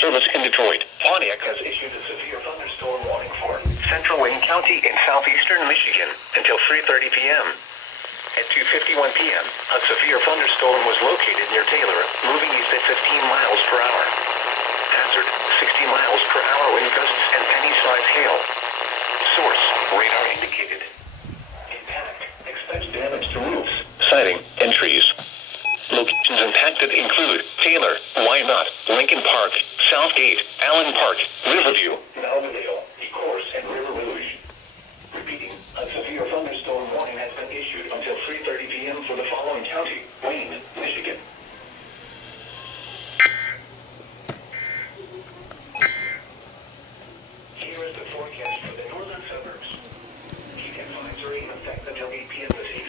service in Detroit. Pontiac has issued a severe thunderstorm warning for Central Wayne County in southeastern Michigan until 3:30 p.m. At 2:51 p.m., a severe thunderstorm was located near Taylor, moving east at 15 miles per hour. Hazard, 60 miles per hour wind gusts and penny-sized hail. Source, radar indicated. Impact, expect damage to roofs, siding, and trees. Locations impacted include Taylor, Wynot, Lincoln Park, Southgate, Allen Park, Riverview, Melville, Ecorse, and River Rouge. Repeating, a severe thunderstorm warning has been issued until 3:30 p.m. for the following county: Wayne, Michigan,